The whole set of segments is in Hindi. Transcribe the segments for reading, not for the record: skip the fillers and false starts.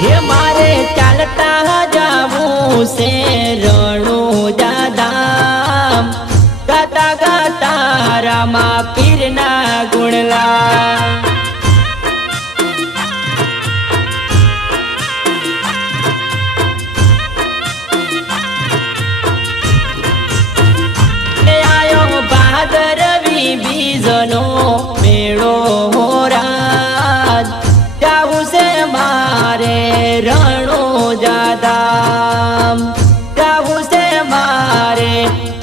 हे मारे चालता जाऊं से रણુજા धाम, गाता गाता रामा पीरना गुणला। आयो भादरवी बीजनो मेळो हो रात, जाऊं से मारे રણુજા धाम, जाऊं से मारे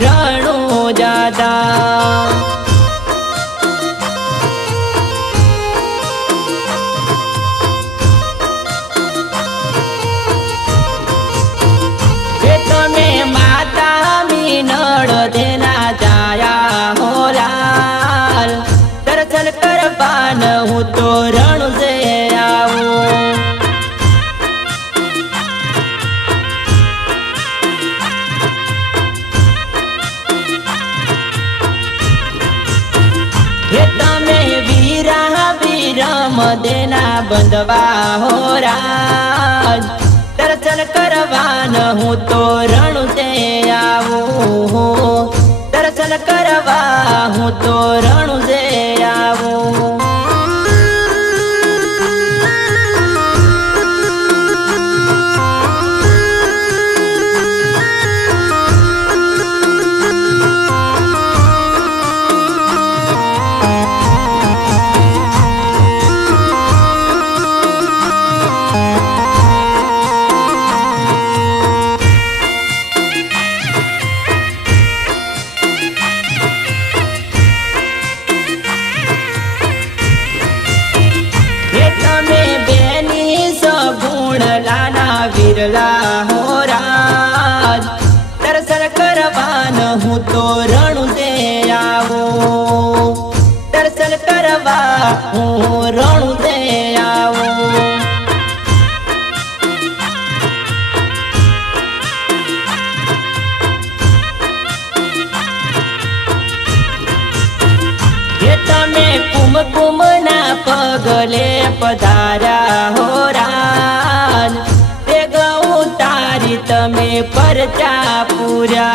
રણુજા धाम। તમે માતા મીનળ દેના જાયા હો લાલ, દર્શન કરવાન હું તો રણુજે આવું। તમે વીરા વીરમ દેના બંધવા હો રાજ, दर्शन करवान हूँ तो रણુજે आवूं, दर्शन करवा हूँ तो रણુજે आवूं। विरला हो राज, दर्शन करवान हूँ तो रણુજે आवूं, दर्शन करवा हूँ रણુજે आवूं। ये तमे कुमकुम ना पगले पधारा हो राज, तमे परचा पूरा।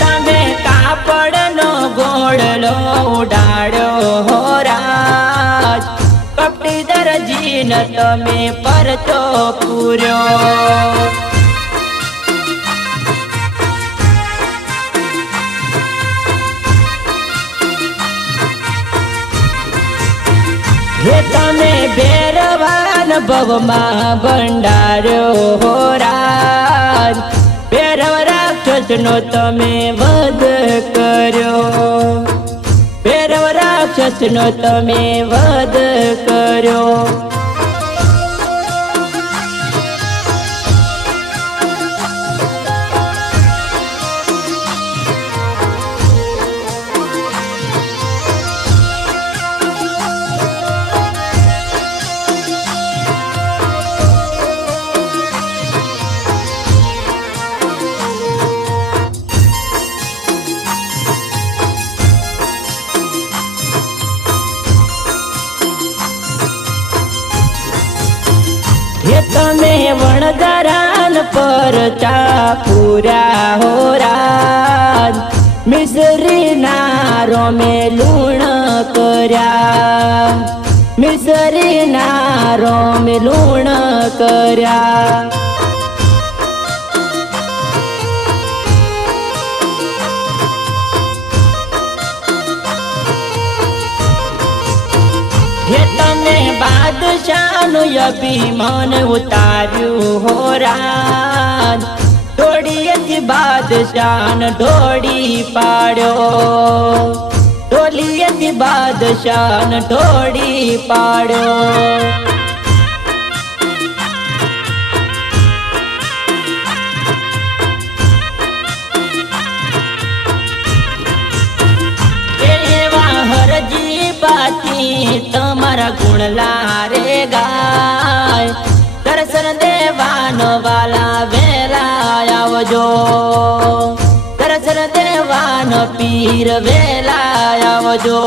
तमे कापड़नो गोड़लो उडाड़ो हो राज, कपटी दरजीन तमे परचो पूरो। हे तमे बेरवान भवमा भंडार्यो हो राज, बेरव राक्षसनो तमे वध कर्यो, बेरव राक्षसनो तमे वध कर्यो। तमे वणधरान परचा पूरा हो राज, मिसरी नारो में लूण कर्या, मिसरी नारो में लूण कर्या। तमे बादशाहनु अभिमान उतार्यु हो राज, ढोड़ी बादशाह ढोड़ी पाड़ो, ढोली बादशाह ढोड़ी पाड़ो। ગાતી તમારા ગુણલા રે ગાય દર્શન દેવાનો વાલા વેલા આવજો દર્શન દેવાનો પીર વેલા આવજો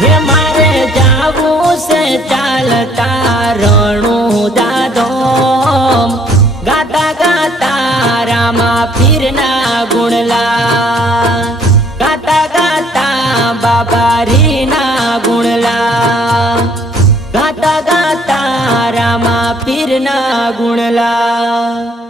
હે મારે જાવું છે ચાલતા રણું દાદોમ ગાતા ગાતા રામા પીરના ગુણલા ગાતા ગાતા બાબારીના ગુણલા ગાતા ગાતા રામા પીરના ગુણલા